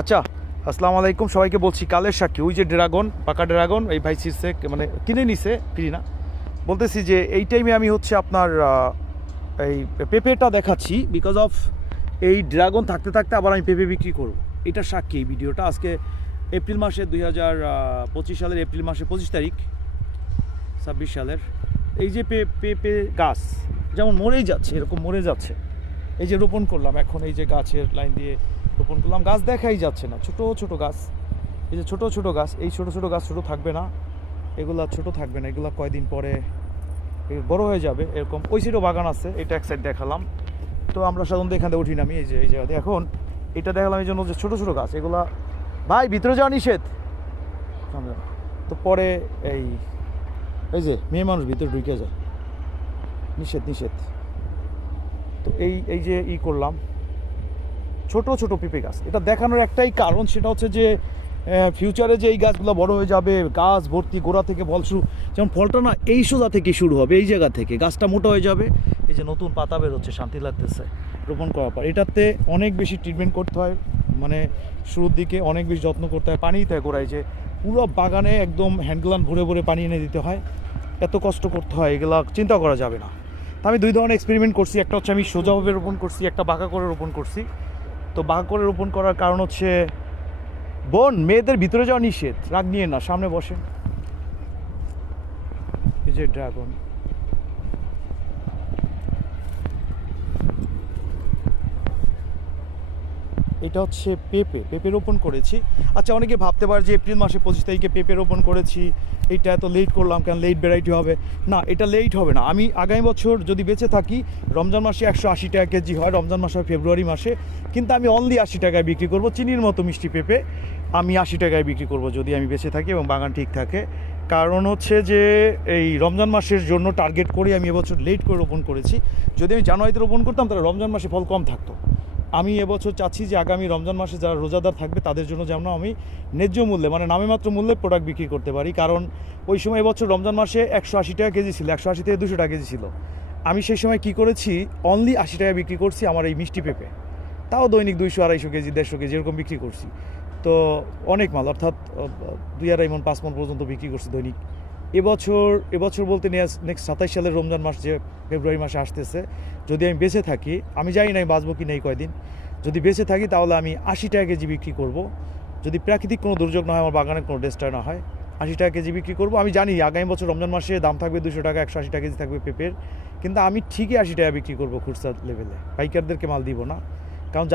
আচ্ছা, আসসালামু আলাইকুম সবাইকে বলছি কালের সাক্ষী। ওই যে ড্রাগন, পাকা ড্রাগন, এই ভাই ছিঁড়ছে, মানে কিনে নিছে, ফ্রি না। বলতেছি যে এই টাইমে আমি হচ্ছে আপনার এই পেঁপেটা দেখাচ্ছি বিকজ অফ এই ড্রাগন থাকতে থাকতে আবার আমি পেঁপে বিক্রি করব। এটার সাক্ষী এই ভিডিওটা। আজকে এপ্রিল মাসে 2025 সালের এপ্রিল মাসে 25 তারিখ 26 সালের। এই যে পেঁপে গাছ যেমন মরেই যাচ্ছে, এরকম মরে যাচ্ছে। এই যে রোপণ করলাম এখন, এই যে গাছের লাইন দিয়ে রোপণ করলাম, গাছ দেখাই যাচ্ছে না, ছোট ছোট গাছ। এই যে ছোট ছোট গাছ, এই ছোট ছোট গাছ ছোট থাকবে না, এগুলা ছোট থাকবে না, এগুলা কয়দিন পরে বড় হয়ে যাবে এরকম। ওই সাইডও বাগান আছে, এটা এক সাইড দেখালাম। তো আমরা সাধারণত এখান থেকে উঠি নামি, এই যে এই জায়গাতে এখন এটা দেখালাম এই জন্য যে ছোটো ছোটো গাছ এগুলা। ভাই ভিতরে যাওয়া নিষেধ। তো পরে এই এই যে মেয়ে মানুষ ভিতরে ঢুকে যায়, নিষেধ নিষেধ। তো এই এই যে করলাম ছোট ছোট পেঁপে গাছ। এটা দেখানোর একটাই কারণ, সেটা হচ্ছে যে ফিউচারে যে এই গাছগুলো বড় হয়ে যাবে, গাছ ভর্তি গোড়া থেকে ফল শুরু, যেমন ফলটা না এই সোজা থেকে শুরু হবে, এই জায়গা থেকে গাছটা মোটা হয়ে যাবে। এই যে নতুন পাতা বের হচ্ছে, শান্তি লাগতেছে রোপণ করার পর। এটাতে অনেক বেশি ট্রিটমেন্ট করতে হয়, মানে শুরুর দিকে অনেক বেশি যত্ন করতে হয়, পানি দিতে হয় গোড়ায়। যে পুরো বাগানে একদম হ্যান্ডগ্লান ভরে ভরে পানি এনে দিতে হয়, এত কষ্ট করতে হয়, এগুলা চিন্তা করা যাবে না। তো আমি দুই ধরনের এক্সপেরিমেন্ট করছি, একটা হচ্ছে আমি সোজাভাবে রোপণ করছি, একটা বাঁকা করে রোপণ করছি। তো বাঁকা করে রোপণ করার কারণ হচ্ছে বোন মেয়েদের ভিতরে যাওয়া নিষেধ, রাগ নিয়ে না, সামনে বসে। এই যে ড্রাগন, এটা হচ্ছে পেঁপে রোপণ করেছি। আচ্ছা, অনেকে ভাবতে পারে যে এপ্রিল মাসে 25 তারিখে পেঁপে রোপণ করেছি, এইটা এত লেট করলাম কেন, লেট ভ্যারাইটি হবে না। এটা লেট হবে না। আমি আগামী বছর যদি বেঁচে থাকি, রমজান মাসে 180 টাকা কেজি হয়, রমজান মাসে ফেব্রুয়ারি মাসে, কিন্তু আমি অনলি 80 টাকায় বিক্রি করব। চিনির মতো মিষ্টি পেঁপে আমি 80 টাকায় বিক্রি করব যদি আমি বেঁচে থাকি এবং বাগান ঠিক থাকে। কারণ হচ্ছে যে এই রমজান মাসের জন্য টার্গেট করে আমি এবছর লেট করে রোপণ করেছি। যদি আমি জানুয়ারিতে রোপণ করতাম তাহলে রমজান মাসে ফল কম থাকতো। আমি এবছর চাচ্ছি যে আগামী রমজান মাসে যারা রোজাদার থাকবে তাদের জন্য যেন আমি ন্যায্য মূল্যে, মানে নামে মাত্র মূল্যে প্রোডাক্ট বিক্রি করতে পারি। কারণ ওই সময় এবছর রমজান মাসে 180 টাকা কেজি ছিল, 180 থেকে 200 টাকা কেজি ছিল। আমি সেই সময় কি করেছি, অনলি 80 টাকা বিক্রি করছি আমার এই মিষ্টি পেঁপে। তাও দৈনিক 200-250 কেজি 150 কেজি এরকম বিক্রি করছি। তো অনেক মাল, অর্থাৎ 2-2.5 মণ 5 মণ পর্যন্ত বিক্রি করছি দৈনিক। এবছর বলতে নেক্সট 27 সালের রমজান মাস যে ফেব্রুয়ারি মাসে আসতেছে, যদি আমি বেঁচে থাকি, আমি জানি না আমি বাঁচবো কি নেই কয়দিন, যদি বেঁচে থাকি তাহলে আমি 80 টাকা কেজি বিক্রি করব। যদি প্রাকৃতিক কোনো দুর্যোগ না হয়, আমার বাগানের কোনো ডিস্টার্ব না হয়, 80 টাকা কেজি বিক্রি করব। আমি জানি আগামী বছর রমজান মাসে দাম থাকবে 200 টাকা, 180 টাকা কেজি থাকবে পেঁপের, কিন্তু আমি ঠিকই 80 টাকা বিক্রি করব খুচরা লেভেলে, পাইকারদেরকে মাল দিব না। কারণ